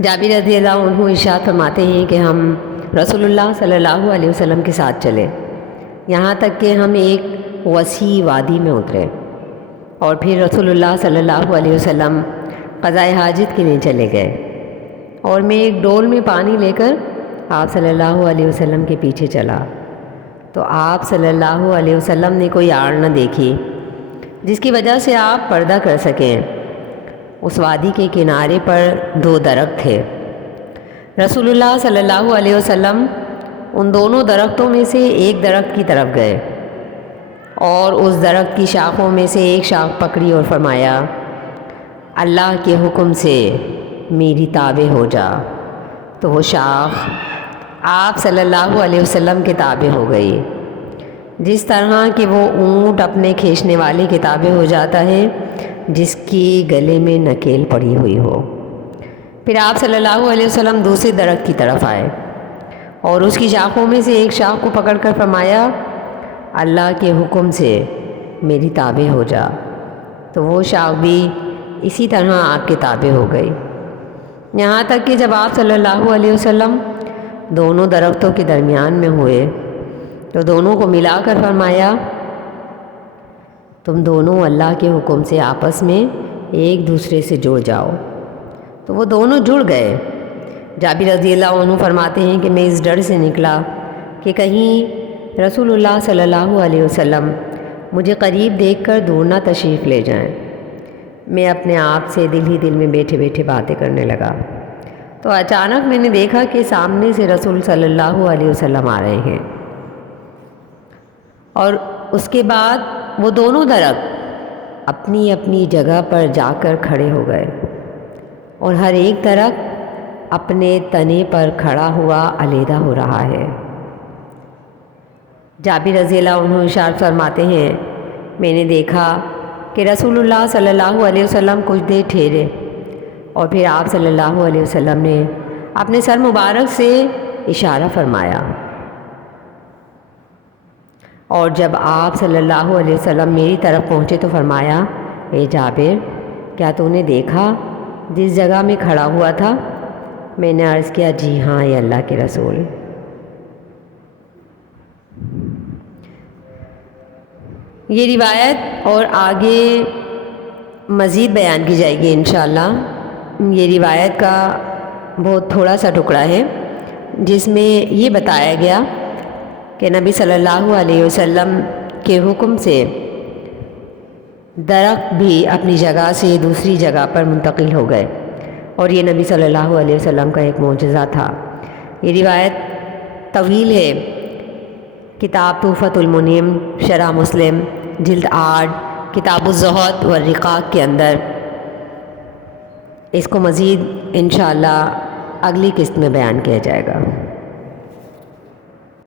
جابر رضی اللہ عنہ ارشاد فرماتے ہیں کہ ہم رسول اللہ صلی اللہ علیہ وسلم کے ساتھ چلے، یہاں تک کہ ہم ایک وسیع وادی میں اترے، اور پھر رسول اللہ صلی اللہ علیہ وسلم قضائے حاجت کے لیے چلے گئے، اور میں ایک ڈول میں پانی لے کر آپ صلی اللہ علیہ وسلم کے پیچھے چلا، تو آپ صلی اللہ علیہ وسلم نے کوئی آڑ نہ دیکھی جس کی وجہ سے آپ پردہ کر سکیں۔ اس وادی کے کنارے پر 2 درخت تھے۔ رسول اللہ صلی اللہ علیہ وسلم ان دونوں درختوں میں سے ایک درخت کی طرف گئے اور اس درخت کی شاخوں میں سے ایک شاخ پکڑی اور فرمایا، اللہ کے حکم سے میری تابع ہو جا۔ تو وہ شاخ آپ صلی اللہ علیہ وسلم کے تابع ہو گئی، جس طرح کہ وہ اونٹ اپنے کھینچنے والے کے تابع ہو جاتا ہے جس کی گلے میں نکیل پڑی ہوئی ہو۔ پھر آپ صلی اللہ علیہ وسلم دوسرے درخت کی طرف آئے اور اس کی شاخوں میں سے ایک شاخ کو پکڑ کر فرمایا، اللہ کے حکم سے میری تابع ہو جا۔ تو وہ شاخ بھی اسی طرح آپ کے تابع ہو گئی، یہاں تک کہ جب آپ صلی اللہ علیہ وسلم دونوں درختوں کے درمیان میں ہوئے تو دونوں کو ملا کر فرمایا، تم دونوں اللہ کے حکم سے آپس میں ایک دوسرے سے جڑ جاؤ۔ تو وہ دونوں جڑ گئے۔ جابر رضی اللہ عنہ فرماتے ہیں کہ میں اس ڈر سے نکلا کہ کہیں رسول اللہ صلی اللہ علیہ وسلم مجھے قریب دیکھ کر دور نہ تشریف لے جائیں۔ میں اپنے آپ سے دل ہی دل میں بیٹھے بیٹھے باتیں کرنے لگا، تو اچانک میں نے دیکھا کہ سامنے سے رسول صلی اللہ علیہ وسلم آ رہے ہیں، اور اس کے بعد وہ دونوں درخت اپنی اپنی جگہ پر جا کر کھڑے ہو گئے، اور ہر ایک درخت اپنے تنے پر کھڑا ہوا علیحدہ ہو رہا ہے۔ جابر رضی اللہ عنہ ارشاد فرماتے ہیں، میں نے دیکھا کہ رسول اللہ صلی اللہ علیہ وسلم کچھ دیر ٹھہرے، اور پھر آپ صلی اللہ علیہ وسلم نے اپنے سر مبارک سے اشارہ فرمایا، اور جب آپ صلی اللہ علیہ وسلم میری طرف پہنچے تو فرمایا، اے جابر، کیا تو نے دیکھا جس جگہ میں کھڑا ہوا تھا؟ میں نے عرض کیا، جی ہاں اے اللہ کے رسول۔ یہ روایت اور آگے مزید بیان کی جائے گی انشاءاللہ۔ یہ روایت کا بہت تھوڑا سا ٹکڑا ہے جس میں یہ بتایا گیا کہ نبی صلی اللہ علیہ وسلم کے حکم سے درخت بھی اپنی جگہ سے دوسری جگہ پر منتقل ہو گئے، اور یہ نبی صلی اللہ علیہ وسلم کا ایک معجزہ تھا۔ یہ روایت طویل ہے، کتاب تحفۃ المنیم شرح مسلم جلد 8 کتاب الزہد والرقاق کے اندر اس کو مزید انشاءاللہ اگلی قسط میں بیان کیا جائے گا۔